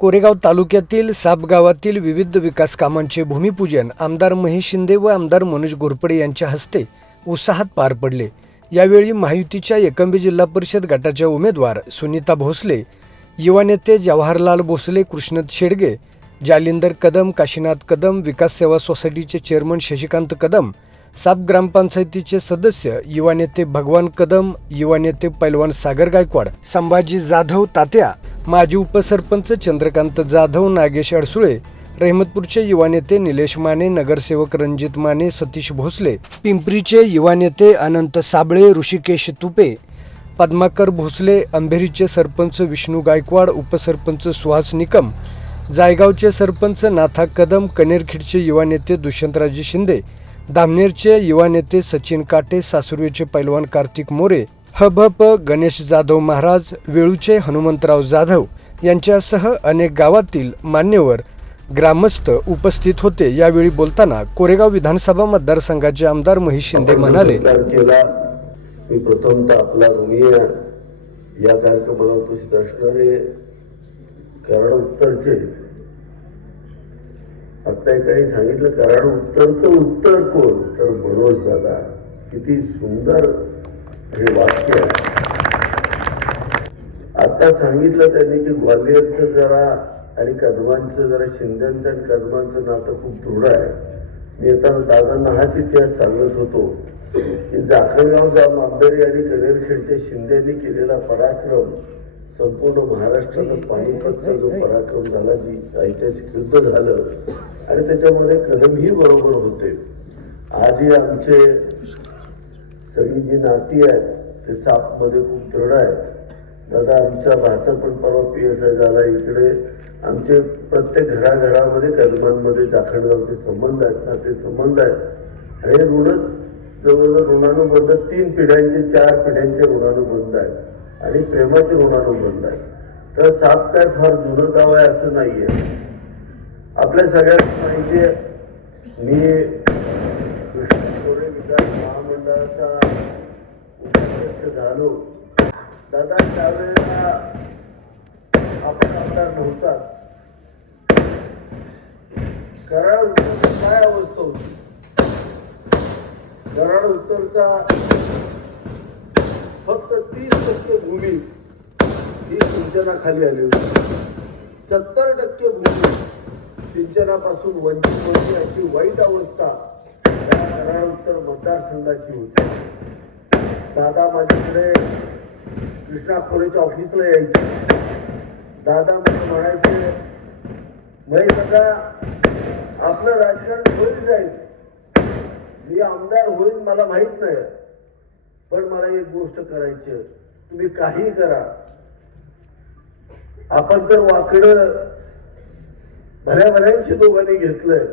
कोरेगाव तालुक्यातील साप गावातील विविध विकास कामांचे भूमिपूजन आमदार महेश शिंदे व आमदार मनोज घोरपडे यांच्या हस्ते उत्साहात पार पडले। यावेळी महायुतीच्या एकंबी जिल्हा परिषद गटाच्या उमेदवार सुनीता भोसले, युवा नेते जवाहरलाल भोसले, कृष्णत शेडगे, जालिंदर कदम, काशीनाथ कदम, विकास सेवा सोसायटीचे चेअरमन शशिकांत कदम, साप ग्रामपंचायतीचे सदस्य युवा नेते भगवान कदम, युवा नेते पैलवान सागर गायकवाड, संभाजी जाधव तात्या, माजी उपसरपंच चंद्रकांत जाधव, नागेश अडसुळे, रहमतपूरचे युवा नेते निलेश माने, नगरसेवक रणजित माने, सतीश भोसले, पिंपरीचे युवा नेते अनंत साबळे, ऋषिकेश तुपे, पद्माकर भोसले, अंधेरीचे सरपंच विष्णू गायकवाड, उपसरपंच सुहास निकम, जायगावचे सरपंच नाथा कदम, कनेरखेडचे युवा नेते दुष्यंतराजे शिंदे, धामनेरचे युवा नेते सचिन काटे, सासुर्वेचे पैलवान कार्तिक मोरे, हभप गणेश जाधव महाराज, वेळूचे हनुमंतराव जाधव यांच्यासह अनेक गावातील मान्यवर ग्रामस्थ उपस्थित होते। यावेळी बोलताना कोरेगाव विधानसभा मतदारसंघाचे आमदार महेश शिंदे म्हणाले, मी प्रथमतः आपला ऋणी या कार्यक्रमाला उपस्थित असणारे कराड उत्तरचे आता एकाने सांगितलं कराड उत्तरचं उत्तर कोण, तर मनोज दादा। किती सुंदर हे वाक्य आता सांगितलं त्यांनी की ग्वाल्हेरचं जरा आणि कदमांचं जरा, शिंदेचं आणि कदमांचं नातं खूप दृढ आहे। मी येताना दादांना हाच इतिहास सांगत होतो की जाखणगावचा मांबेरी आणि कनेरखेडच्या शिंदेनी केलेला पराक्रम संपूर्ण महाराष्ट्रानं पानिपतचा जो पराक्रम झाला, जी ऐतिहासिक युद्ध झालं आणि त्याच्यामध्ये कदमही बरोबर होते। आजही आमचे सगळी जी नाती आहेत ते सापमध्ये खूप दृढ आहेत। दादा आमच्या भाचा पण परवा PSI झाला। इकडे आमचे प्रत्येक घराघरामध्ये कदमांमध्ये जाखणगावचे संबंध आहेत ना, ते संबंध आहेत आणि ऋण जवळजवळ ऋणानुबंध 3 पिढ्यांचे 4 पिढ्यांचे ऋणानुबंध आहेत आणि प्रेमाचे ऋणानुबंध आहेत। तर साप काय फार जुनं गाव आहे असं नाहीये। आपल्या सगळ्यांना माहिती आहे, मी कृष्ण विकास महामंडळाचा उपाध्यक्ष झालो। दादा त्यावेळेला आपण आमदार नव्हता। कराड उत्तरची काय अवस्था होती? कराड उत्तरचा फक्त 30% भूमी ही सिंचनाखाली आली होती। 70% भूमी सिंचनापासून वंचित होती। अशी वाईट अवस्था या कराड उत्तर मतदारसंघाची होती। दादा माझ्याकडे कृष्णा खोरेच्या ऑफिसला यायचे। दादा मला म्हणायचे, महेश दादा आपलं राजकारण होईल जाईल, मी आमदार होईल मला माहित नाही, पण मला एक गोष्ट करायची, तुम्ही काही करा, आपण तर वाकडं भल्या भल्यांशी दोघांनी घेतलंय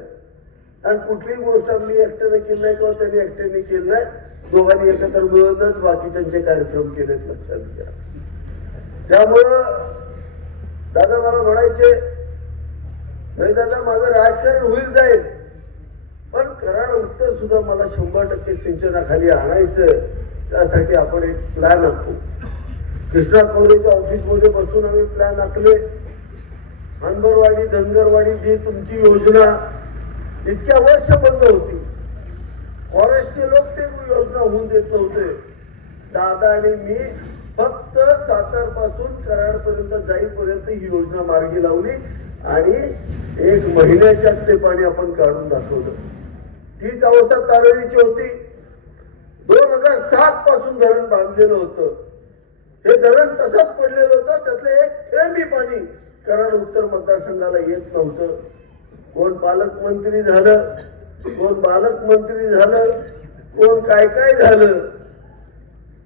आणि कुठलीही गोष्ट मी एकट्याने केली नाही किंवा त्यांनी एकट्याने केली नाही, दोघांनी एकत्र मिळूनच बाकीच्यांचे कार्यक्रम केलेत, लक्षात घ्या। त्यामुळं दादा मला म्हणायचे, नाही दादा माझं राजकारण होईल जाईल, पण कराड उत्तर सुद्धा मला 100% सिंचनाखाली आणायचं, त्यासाठी आपण एक प्लॅन आखू। कृष्णा खोरेच्या ऑफिसमध्ये बसून आम्ही प्लॅन आखले। अनबरवाडी धनगरवाडी जी तुमची योजना इतक्या वर्ष बंद होती, फॉरेस्टचे लोक ते योजना होऊन देत नव्हते। दादा आणि मी फक्त सातारपासून कराडपर्यंत जाईपर्यंत ही योजना मार्गी लावली आणि 1 महिन्याच्यात ते पाणी आपण काढून दाखवलं। तीच अवस्था तारळीची होती। 2007 पासून धरण बांधलेलं होतं। हे धरण तसंच पडलेलं होतं, त्यातलं 1 थेंबही पाणी कराड उत्तर मतदारसंघाला येत नव्हतं। कोण पालकमंत्री झालं, कोण बालकमंत्री झालं, कोण काय काय झालं,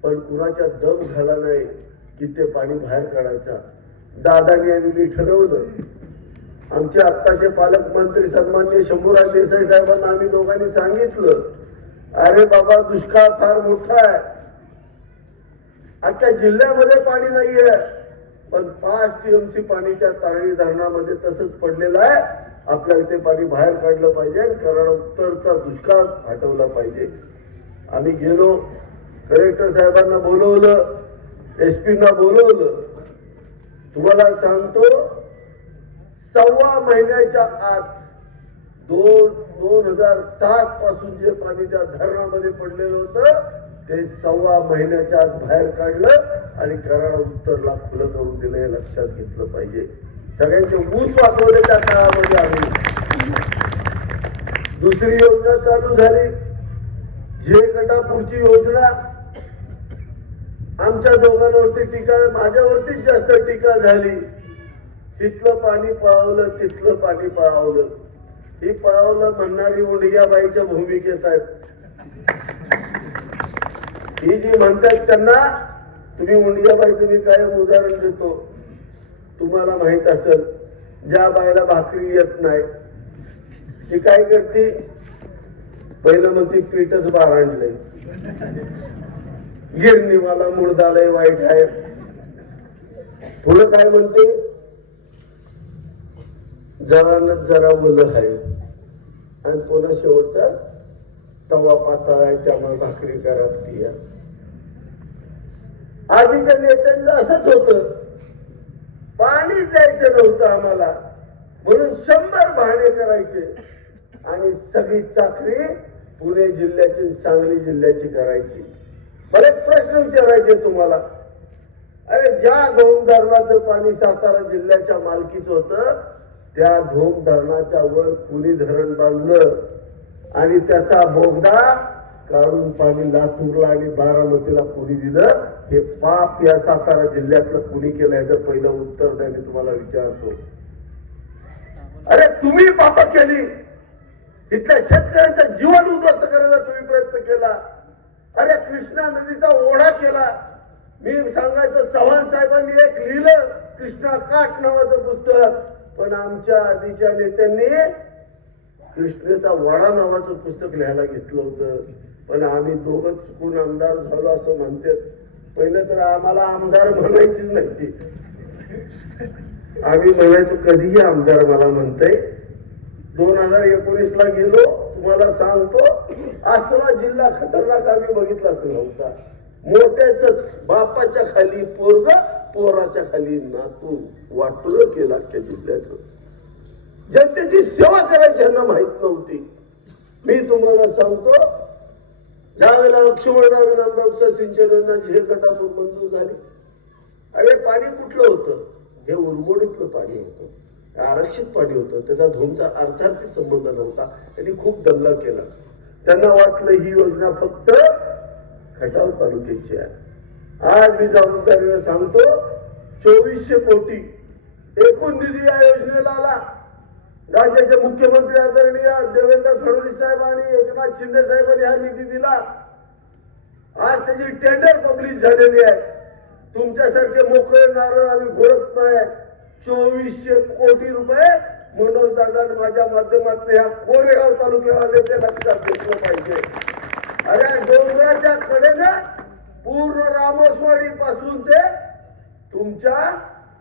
पण कुणाच्या दम झाला नाही की ते पाणी बाहेर काढायचा। दादाने आणि मी ठरवलं। आमचे आत्ताचे पालकमंत्री सन्माननीय शंभूराज देसाई साहेबांना आम्ही दोघांनी सांगितलं, अरे बाबा दुष्काळ फार मोठा आहे, अख्ख्या जिल्ह्यामध्ये पाणी नाहीये, पण 5 TMC पाणी त्या तारळी धरणामध्ये तसंच पडलेलं आहे, आपल्याला ते पाणी बाहेर काढलं पाहिजे, कराड उत्तरचा दुष्काळ हटवला पाहिजे। आम्ही गेलो, कलेक्टर साहेबांना बोलवलं, SP ना बोलवलं। तुम्हाला सांगतो सव्वा महिन्याच्या आत 2007 पासून जे पाणी त्या धरणामध्ये पडलेलं होतं ते सव्वा महिन्याच्या आत बाहेर काढलं आणि कराड उत्तरला खुलं करून दिलं, हे लक्षात घेतलं पाहिजे. सगळ्यांचे ऊस वाचवले त्या काळामध्ये आम्ही. दुसरी योजना चालू झाली, झे गटापूरची योजना. आमच्या दोघांवरती टीका, माझ्यावरतीच जास्त टीका झाली. तिथलं पाणी पळवलं, तिथलं पाणी पळवलं. ही पळवलं म्हणणारी उंडग्याबाईच्या भूमिकेत आहेत. ही जी म्हणतात त्यांना तुम्ही उंडग्याबाई, तुम्ही कायम उदाहरण देतो. तुम्हाला माहित असेल, ज्या बाईला भाकरी येत नाही ती काय करते, पहिलं मग ती पीठच बारांडलंय, गिरणी मला मुर्दालय वाईट आहे. पुढं काय म्हणते, जरानच जरा बोल आहे, आणि पुन्हा शेवटचा तवा पातळ आहे त्यामुळे भाकरी करत ती. आधीच्या नेत्यांचं असंच होतं, पाणीच द्यायचं नव्हतं आम्हाला म्हणून 100 भाणे करायचे आणि सगळी चाकरी पुणे जिल्ह्याची, सांगली जिल्ह्याची करायची. बरेच प्रश्न विचारायचे तुम्हाला. अरे ज्या धोम धरणाचं पाणी सातारा जिल्ह्याच्या मालकीचं होतं त्या धोम धरणाच्या वर कुणी धरण बांधलं आणि त्याचा बोगदा काढून पाणी लातूरला आणि बारामतीला कुणी दिलं, हे पाप या सातारा जिल्ह्यातलं कुणी केलं, याचं पहिलं उत्तर द्या, मी तुम्हाला विचारतो. अरे तुम्ही पाप केली, इथल्या शेतकऱ्यांचं जीवन उद्ध्वस्त करायचा तुम्ही प्रयत्न केला. अरे कृष्णा नदीचा ओढा केला. मी सांगायचो, चव्हाण साहेबांनी एक लिहिलं कृष्णा काठ नावाचं पुस्तक, पण आमच्या आधीच्या नेत्यांनी कृष्णेचा वाडा नावाचं पुस्तक लिहायला घेतलं होतं. पण आम्ही दोघं चुकून आमदार झालो असं म्हणते. पहिलं तर आम्हाला आमदार म्हणायचीच नाही ती. आम्ही म्हणायचो कधीही आमदार मला म्हणते. 2019 ला गेलो, तुम्हाला सांगतो, असला जिल्हा खतरनाक आम्ही बघितलाच नव्हता. मोठ्याच बापाच्या खाली पोरग, पोराच्या खाली नातू, वाटलं केलं अख्ख्या जिल्ह्याचं. जनतेची सेवा करायची यांना माहित नव्हती. मी तुम्हाला सांगतो, ज्यावेळेला लक्ष्मणराव इनामदार सिंचन योजना झे गटापूर मंजूर झाली, अरे पाणी कुठलं होतं, हे उरमोडीतलं पाणी होतं, आरक्षित पाणी होतं, त्याचा धोमचा अर्थार्थी संबंध नव्हता. त्यांनी खूप दंगा केला. त्यांना वाटलं ही योजना फक्त खटाव तालुक्याची आहे. आज मी जबाबदारीने सांगतो, 2400 कोटी एकूण निधी या योजनेला आला. राज्याचे मुख्यमंत्री आदरणीय देवेंद्र फडणवीस साहेब आणि एकनाथ शिंदे साहेबांनी हा निधी दिला. आज त्याची टेंडर पब्लिश झालेली आहे. तुमच्यासारखे मोकळे नारळ आम्ही फोडत नाही. 2400 कोटी रुपये मनोज दादा माझ्या माध्यमातून ह्या कोरेगाव तालुक्याला आले, ते लक्षात घेतलं पाहिजे. अरे डोंगराच्या कडेनं पूर्ण रामोसवाडी पासून ते तुमच्या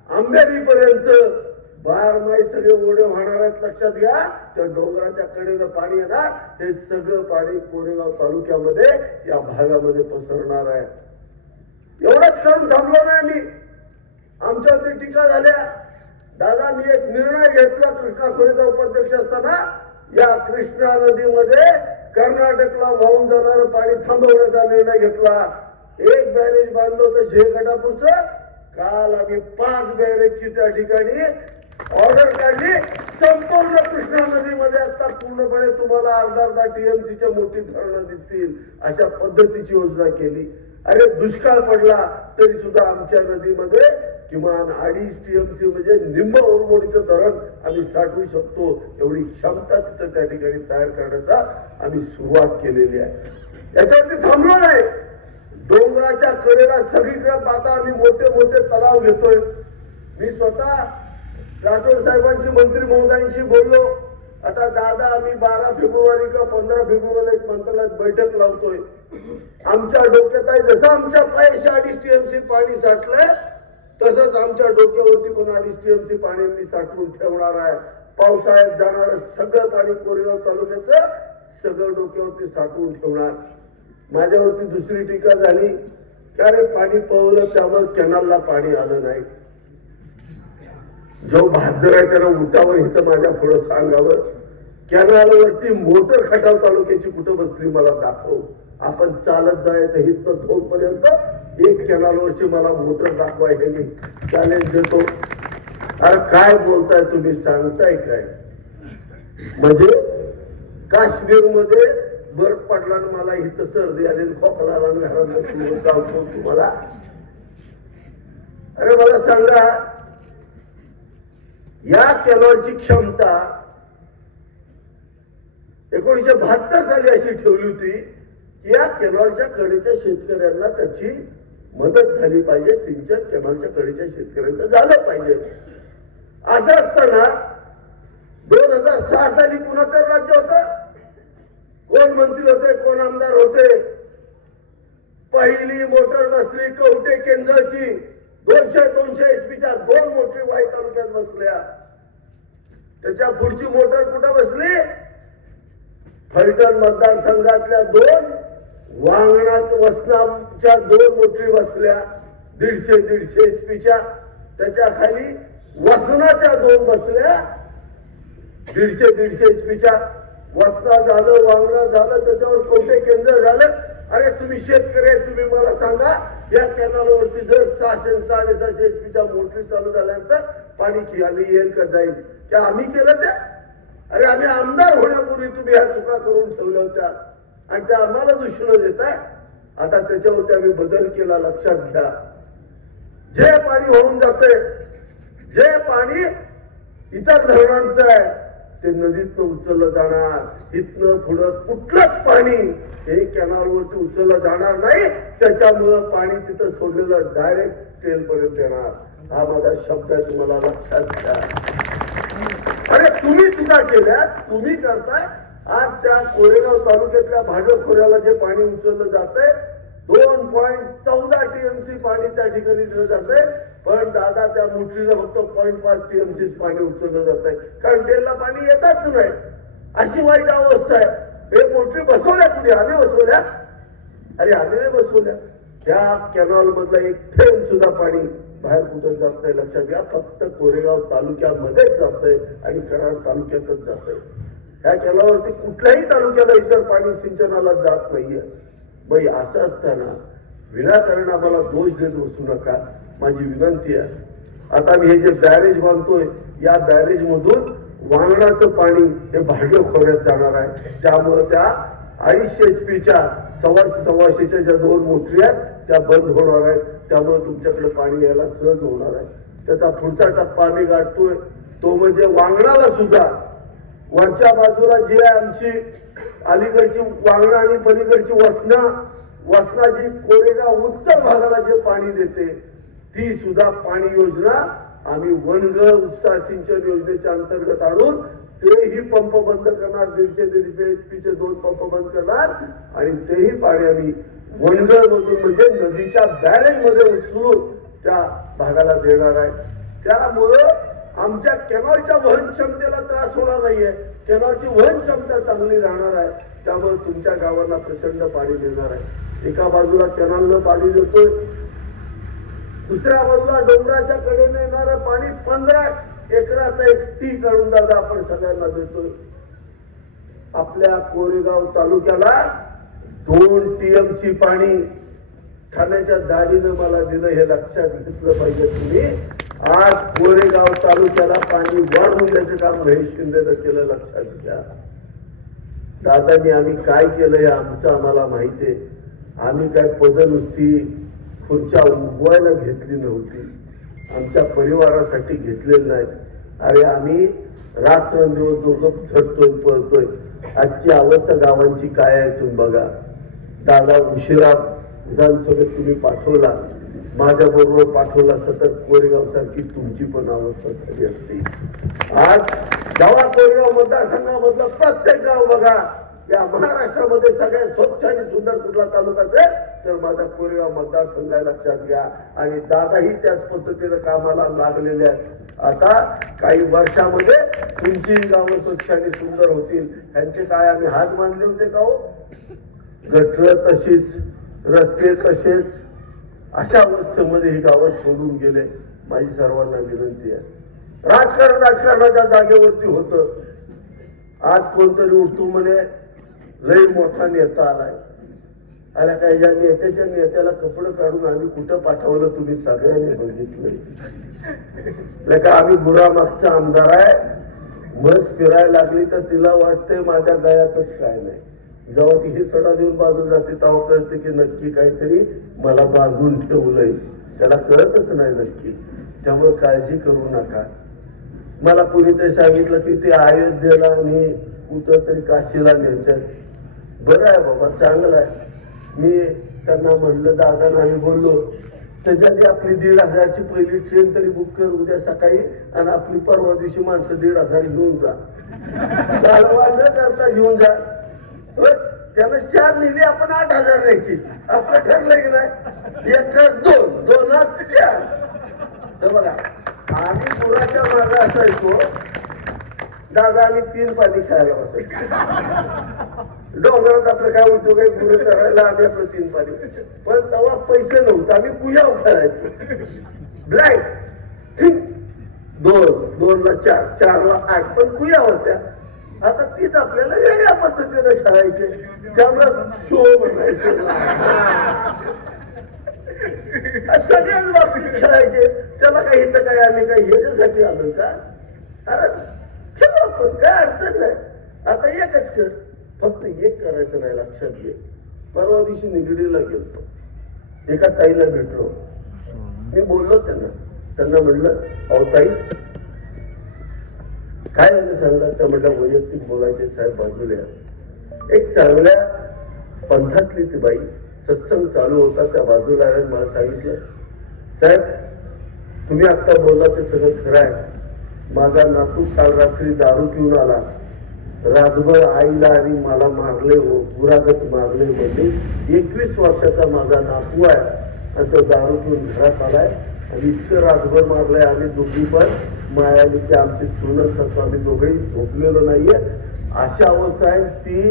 आंबेरीपर्यंत बारमाही सगळे ओढे वाहणार आहेत. लक्षात घ्या, त्या डोंगराच्या कडेनं पाणी येणार, हे सगळं पाणी कोरेगाव तालुक्यामध्ये या भागामध्ये पसरणार आहे. एवढंच करून थांबलो नाही मी. आमच्यावरती टीका झाल्या. दादा, मी एक निर्णय घेतला कृष्णा खोरेचा उपाध्यक्ष असताना, या कृष्णा नदीमध्ये कर्नाटकला वाहून जाणारं पाणी थांबवण्याचा निर्णय घेतला. एक बॅरेज बांधलं होतं झे गटापूरचं. काल आम्ही 5 बॅरेजची त्या ठिकाणी ऑर्डर काढली. संपूर्ण कृष्णा नदीमध्ये आता पूर्णपणे तुम्हाला अर्धा टीएमसीच्या मोठी धरणं दिसतील, अशा पद्धतीची योजना केली. अरे दुष्काळ पडला तरी सुद्धा आमच्या नदीमध्ये किमान 2.5 टीएमसी म्हणजे निम्म ओरमोडीचं धरण आम्ही साठवू शकतो, एवढी क्षमता तिथं त्या ठिकाणी तयार करण्याचा आम्ही सुरुवात केलेली आहे. याच्यावरती थांबलो नाही. डोंगराच्या कडेला सगळीकडे आता आम्ही मोठे मोठे तलाव घेतोय. मी स्वतः राठोड साहेबांशी, मंत्री महोदयांशी बोललो. आता दादा, आम्ही 12 फेब्रुवारी का 15 फेब्रुवारीला एक मंत्रालयात बैठक लावतोय. आमच्या डोक्यात आहे, जसं आमच्या पायाशी 2.5 टीएमसी पाणी साठलंय, तसंच आमच्या डोक्यावरती पण 2.5 टीएमसी पाणी मी साठवून ठेवणार आहे. पावसाळ्यात जाणारं सगळं पाणी कोरेगाव तालुक्याचं सगळं डोक्यावरती साठवून ठेवणार. माझ्यावरती दुसरी टीका झाली की अरे पाणी पळवलं त्यामुळे कॅनलला पाणी आलं नाही. जो बहादर आहे त्यानं उठावं, इथं माझ्या पुढे सांगावं. कॅनलवरती मोटर खटाव तालुक्याची कुठं बसली मला दाखव. आपण चालत जायचं इथं धोल पर्यंत, एक कॅनलवरची मला मोटर दाखवा, हे मी चॅलेंज देतो. अरे काय बोलताय तुम्ही, सांगताय काय? म्हणजे काश्मीर मध्ये बर्फ पडला आणि मला इथं सर्दी आली, खोकला आला आणि घरात जातो तुम्हाला. अरे मला सांगा, या कॅनॉलची क्षमता 1972 साली अशी ठेवली होती की या कॅनॉलच्या कडेच्या शेतकऱ्यांना त्याची मदत झाली पाहिजे, सिंचन कॅनॉलच्या कडेच्या शेतकऱ्यांचं झालं पाहिजे. असं असताना 2006 साली कुणाचं राज्य होतं, कोण मंत्री होते, कोण आमदार होते, पहिली मोटर बसली कवठे केंद्राची 200 HP 2 मोटरी वाई तालुक्यात बसल्या. त्याच्या पुढची मोटर कुठं बसली, फलटण मतदारसंघातल्या 2, वांगणात वसनाच्या 2 मोटरी बसल्या 150 HP. त्याच्या खाली वसनाच्या 2 बसल्या 150 HP. वसना झालं, वांगणा झालं, त्याच्यावर कवठे केंद्र झालं. अरे तुम्ही शेतकरी आहे, तुम्ही मला सांगा, या कॅनलवरती जर 600-650 HP मोटरी चालू झाल्यानंतर पाणी खाली येईल का जाईल? त्या आम्ही केलं त्या? अरे आम्ही आमदार होण्यापूर्वी तुम्ही ह्या चुका करून ठेवल्या होत्या आणि त्या आम्हाला दूषण देताय. आता त्याच्यावरती आम्ही बदल केला, लक्षात घ्या. जे पाणी वाहून जाते, जे पाणी इतर धरणांचं आहे ते नदीतनं उचललं जाणार. इथनं पुढं कुठलंच पाणी हे कॅनॉलवरती उचललं जाणार नाही. त्याच्यामुळं पाणी तिथं सोडलेलं डायरेक्ट टेल पर्यंत येणार. हा माझा शब्द आहे, तुम्हाला लक्षात घ्या. अरे तुम्ही चुका केल्या, तुम्ही करताय. आज त्या कोरेगाव तालुक्यातल्या भाडो खोऱ्याला जे पाणी उचललं जातंय 2.14 TMC पाणी त्या ठिकाणी दिलं जातंय, पण दादा त्या मोटरीला फक्त 0.5 TMC पाणी उचललं जातंय, कारण टेलला पाणी येतच नाही. अशी वाईट अवस्था आहे. हे मोटरी बसवल्या कुठे? आम्ही बसवल्या? अरे आम्ही नाही बसवल्या. त्या कॅनॉल मधलं एक थेंब सुद्धा पाणी बाहेर कुठं जात नाही, लक्षात घ्या. फक्त कोरेगाव तालुक्यामध्येच जातंय आणि कराड तालुक्यातच जातंय. ह्या कॅनॉलवरती कुठल्याही तालुक्याला इतर पाणी सिंचनाला जात नाहीये. बाई असं असताना विनाकारण आम्हाला दोष देत बसू नका, माझी विनंती आहे. आता मी हे जे बॅरेज बांधतोय, या बॅरेज मधून वांगणाचं पाणी हे भाडे खोऱ्यात जाणार आहे. त्यामुळे त्या 250 HP 125-125 ज्या 2 मोटरी आहेत त्या बंद होणार आहेत. त्यामुळे तुमच्याकडे पाणी यायला सहज होणार आहे. त्याचा पुढचा टप्पा आम्ही गाठतोय, तो म्हणजे वांगणाला सुद्धा वरच्या बाजूला जी आहे आमची अलीकडची वांगणा आणि पलीकडची वसना जी कोरेगाव उत्तर भागाला जे पाणी देते ती सुद्धा पाणी योजना आम्ही वनग उपसा सिंचन योजनेच्या अंतर्गत आणून तेही पंप बंद करणार. 150 HP 2 पंप बंद करणार आणि तेही पाणी आम्ही वनग मधून म्हणजे नदीच्या बॅरेज मध्ये उचलून त्या भागाला देणार आहे. त्यामुळं आमच्या कॅनॉलच्या वहन क्षमतेला त्रास होणार नाहीये. कॅनॉलची वहन क्षमता चांगली राहणार आहे. त्यामुळे तुमच्या गावांना प्रचंड पाणी देणार आहे. एका बाजूला कॅनॉलनं पाणी देतोय, दुसऱ्या बाजूला डोंगराच्या कडेने येणारं पाणी 15 एकराचा एक टी काढून दादा आपण सगळ्यांना देतोय. आपल्या कोरेगाव तालुक्याला 2 TMC पाणी खाण्याच्या दाढीनं मला दिलं, हे लक्षात घेतलं पाहिजे तुम्ही. आज कोरेगाव तालुक्याला पाणी वाढवून द्यायचं काम महेश शिंदेनं केलं, लक्षात घ्या. दादांनी आम्ही काय केलं हे आमचं आम्हाला माहिती आहे. आम्ही काय पद नुसती खुर्च्या उगवायला घेतली नव्हती, आमच्या परिवारासाठी घेतलेलं नाही. अरे आम्ही रात्रंदिवस दोघं झटतोय पळतोय. आजची अवस्था गावांची काय आहे तुम्ही बघा. दादा उशिरा विधानसभेत तुम्ही पाठवला, माझ्या बरोबर पाठवला, सतत कोरेगाव सारखी तुमची पण अवस्था झाली असती. आज गावा कोरेगाव मतदारसंघामधलं प्रत्येक गाव बघा, या महाराष्ट्रामध्ये सगळ्यात स्वच्छ आणि सुंदर कुठला तालुका असेल तर माझा कोरेगाव मतदारसंघ आहे, लक्षात घ्या. आणि दादाही त्याच पद्धतीनं कामाला लागलेले आहेत. आता काही वर्षामध्ये तुमची गावं स्वच्छ आणि सुंदर होतील. ह्यांचे काय आम्ही हात मानले होते का हो? गटर तशीच, रस्ते तसेच, अशा अवस्थेमध्ये ही गावं सोडून गेले. माझी सर्वांना विनंती आहे, राजकारणाच्या जागेवरती होतं. आज कोणतरी उठतो म्हणे लई मोठा नेता आलाय. आला काय, ज्या नेत्याला कपडे काढून आम्ही कुठं पाठवलं तुम्ही सगळ्यांनी बघितलं का. आम्ही गुरामागचा आमदार आहे. बस फिरायला लागली तर तिला वाटतंय माझ्या गळ्यातच काय नाही. जेव्हा ती हे सडा देऊन बाजूला जाते तेव्हा कळते की नक्की काहीतरी मला बांधून ठेवलंय. त्याला कळतच नाही नक्की. त्यामुळे काळजी करू नका. मला कुणी ते सांगितलं की ते अयोध्येला आणि कुठं तरी काशीला नेतात. बरं आहे बाबा, चांगलं आहे. मी त्यांना म्हणलं, दादा आम्ही बोललो त्याच्या आधी आपली 1,500ची पहिली ट्रेन तरी बुक कर उद्या सकाळी, आणि आपली परवा दिवशी माणसं 1,500 घेऊन जा. गाडवा न करता घेऊन जा. त्यानं 4 नेली, आपण 8,000 न्यायची. आपलं ठरलंय की नाही, 1 2 4. तर बघा, आम्ही गुराच्या मागे असायचो. दादा आम्ही 3 पाणी खायला बसायचो. डोंगरात आपलं काय उद्योग आहे, गुरु करायला आम्ही आपलं 3 पाणी. पण तेव्हा पैसे नव्हते, आम्ही कुयाव खेळायचो. ब्लॅक 2 ला 4, 4 ला 8, पण कुया होत्या. आता तीच आपल्याला वेगळ्या पद्धतीने खेळायचे. त्यामुळे शो म्हणायचे, सगळ्याच बाबतीत खेळायचे. त्याला काही इथं काय आम्ही काही ह्याच्यासाठी आलो का. अरे खेळू आपण, काय अडचण नाही. आता एकच कर, फक्त एक करायचं नाही, लक्षात घे. परवा दिवशी निगडीला गेलो, एका ताईला भेटलो. मी बोललो त्यांना म्हणलं, अहो ताई काय झालं सांगा. त्या म्हटलं वैयक्तिक बोलायचे साहेब बाजूला. एक चांगल्या पंथातली ती बाई, सत्संग चालू होता, त्या बाजूला मला सांगितलं, साहेब तुम्ही आता बोलला ते सगळं खरं आहे. माझा नातू काल रात्री दारू पिऊन आला, रातभर आईला आणि मला मारले, गुरागत मारले. म्हणजे 21 वर्षाचा माझा नातू आहे आणि तो दारू पिऊन घरात आलाय आणि इतकं रातभर मारलंय. आम्ही दोघी पण मायाली की आमची सुनच असतो, आम्ही दोघंही झोपलेलो नाहीये. अशा अवस्था आहे. ती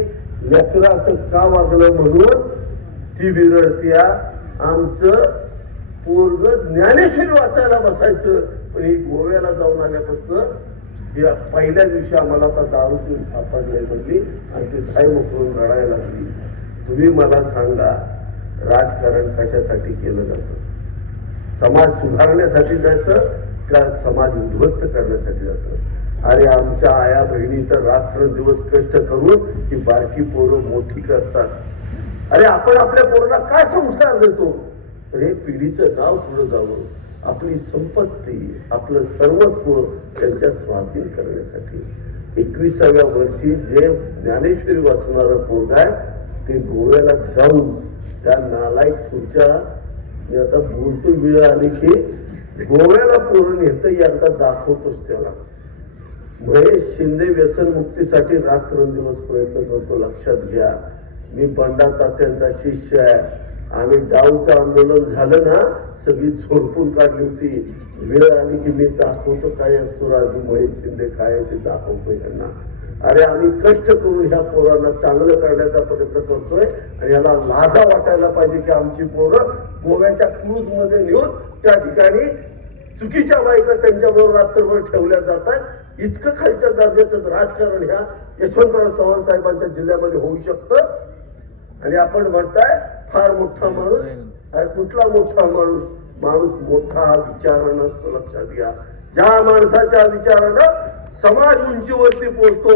लेकरं असं का वागलं म्हणून ती बिरडत्या. आमचं पोरग ज्ञानेश्वरी वाचायला बसायचं, पण ही गोव्याला जाऊन आल्यापासून पहिल्या दिवशी आम्हाला आता दारू पिऊन सापडले म्हणली आणि ती धाय मोकळून रडायला लागली. तुम्ही मला सांगा, राजकारण कशासाठी केलं जातं? समाज सुधारण्यासाठी जातं का समाज उद्ध्वस्त करण्यासाठी जातं? अरे आमच्या आया बहिणी तर रात्रंदिवस कष्ट करून ही बारकी पोरं मोठी करतात. अरे आपण आपल्या पोरांना काय संस्कार देतो? तर हे पिढीचं नाव पुढे जावं, आपली संपत्ती, आपलं सर्वस्व त्यांच्या स्वाधीन करण्यासाठी. 21व्या वर्षी जे ज्ञानेश्वरी वाचणारं पोरग आहे ते गोव्याला जाऊन त्या नालायक पुढच्या, मी आता बोलतो वेळ आली की गोव्याला पोरं नेतं एकदा दाखवतोच त्याला. महेश शिंदे व्यसन मुक्तीसाठी रात्रंदिवस प्रयत्न करतो, लक्षात घ्या. मी बंडा तात्यांचा शिष्य आहे. आम्ही डाऊचं आंदोलन झालं ना, सगळी झोडपून काढली होती. वेळ आली की मी दाखवतो काय असतो राजू महेश शिंदे काय ते दाखवतो यांना. अरे आम्ही कष्ट करून ह्या पोरांना चांगलं करण्याचा प्रयत्न करतोय आणि याला लाजा वाटायला पाहिजे की आमची पोरं गोव्याच्या क्रूज मध्ये नेऊन त्या ठिकाणी चुकीच्या बायका त्यांच्याबरोबर रात्रभर ठेवल्या जातात. इतकं खालच्या दर्जाचं राजकारण ह्या यशवंतराव चव्हाण साहेबांच्या जिल्ह्यामध्ये होऊ शकतं. आणि आपण म्हणताय फार मोठा माणूस. अरे कुठला मोठा माणूस? माणूस मोठा हा विचारानं असतो, लक्षात घ्या. ज्या माणसाच्या विचारानं समाज उंचीवरती पोहोचतो,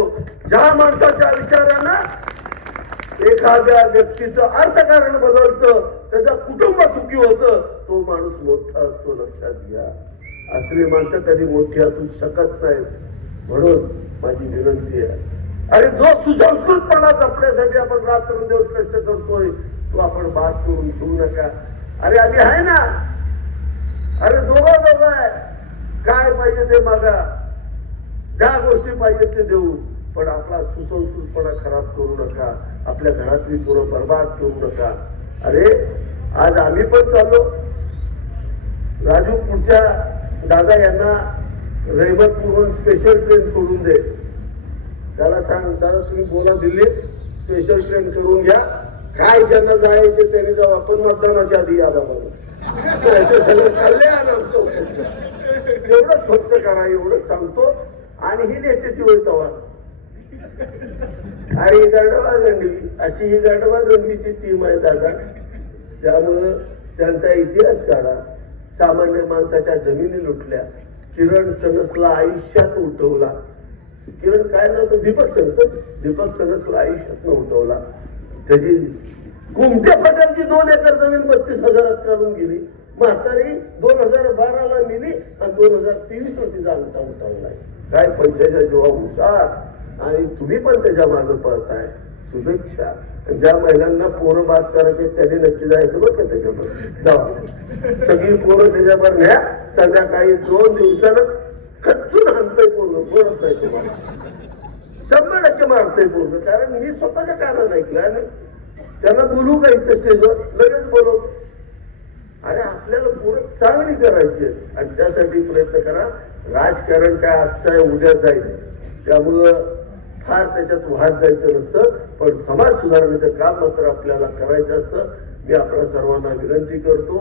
ज्या माणसाच्या विचारानं एखाद्या व्यक्तीचं अर्थकारण बदलतं, त्याचं कुटुंब सुखी होतं, तो माणूस मोठा असतो, लक्षात घ्या. असली माणसं कधी मोठी असू शकत नाहीत. म्हणून माझी विनंती आहे, अरे जो सुसंस्कृतपणा जपण्यासाठी आपण रात्रंदिवस कष्ट करतोय तो आपण बात करून घेऊ नका. अरे आम्ही आहे ना, अरे दोघं आहे. काय पाहिजे ते मागा, ज्या गोष्टी पाहिजे ते देऊ, पण आपला सुसंस्कृतपणा खराब करू नका. आपल्या घरातली पोरं बर्बाद करू नका. अरे आज आम्ही पण चाललो. राजू पुढच्या दादा यांना रहिमतपूर्वक स्पेशल ट्रेन सोडून दे. त्याला सांग, दादा तुम्ही बोला दिल्लीत स्पेशल ट्रेन करून घ्या. काय ज्यांना जायचे त्यांनी जाऊ, आपण मतदानाच्या आधी या बाबा. सगळं खाल्ले एवढंच फक्त काय. करा एवढंच सांगतो. आणि ही नेत्याची वेळ तवा आणि गाढवा गंडवी अशी ही गाढवा गंडवीची टीम आहे दादा. त्यामुळं त्यांचा इतिहास काढा. सामान्य माणसाच्या जमिनी लुटल्या. किरण सनसला आयुष्यात उठवला. किरण काय नव्हतं, दीपक सनसला आयुष्यात उठवला. त्याची कुमट्या पटेलची 2 एकर जमीन 32,000 काढून गेली. म्हातारी 2012ला मिली आणि 2023 मध्ये जाणता उठवलाय. काय पंचायतच्या जेव्हा हुशार आणि तुम्ही पण त्याच्या मागे पळताय. शुभेच्छा. ज्या महिलांना पोरं बात करायचे त्यांनी नक्की जायचं बरं का त्याच्यावर जाऊ. सगळी पोरं त्याच्यावर न्या. संध्याकाळी 2 दिवसानं खच्चून आणतोय पोरं. बोलत नाही तुम्हाला 100% मारतोय पोरं. कारण मी स्वतःच्या कानानं ऐकलं आणि त्यांना बोलू का इथं स्टेजवर लगेच बोलव. अरे आपल्याला पोरं चांगली करायची आणि त्यासाठी प्रयत्न करा. राजकारण काय आजचा आहे उद्या जाईल. त्यामुळं फार त्याच्यात वाहत जायचं नसतं. पण समाज सुधारण्याचं काम मात्र आपल्याला करायचं असतं. मी आपल्या सर्वांना विनंती करतो,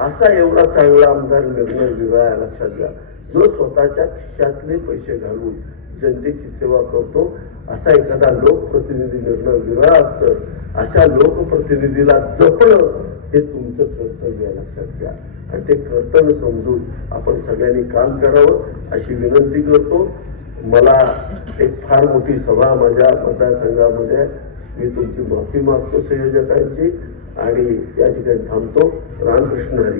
असा एवढा चांगला आमदार निर्णय वेगळा लक्षात घ्या, जो स्वतःच्या खिशातले पैसे घालून जनतेची सेवा करतो. असा एखादा लोकप्रतिनिधी निर्णय वेगळा असतं. अशा लोकप्रतिनिधीला जपणं हे तुमचं कर्तव्य आहे लक्षात घ्या. आणि ते कर्तव्य समजून आपण सगळ्यांनी काम करावं अशी विनंती करतो. मला एक फार मोठी सभा माझ्या मतदारसंघामध्ये. मी तुमची माफी मागतो संयोजकांची आणि या ठिकाणी थांबतो. रामकृष्ण हरी.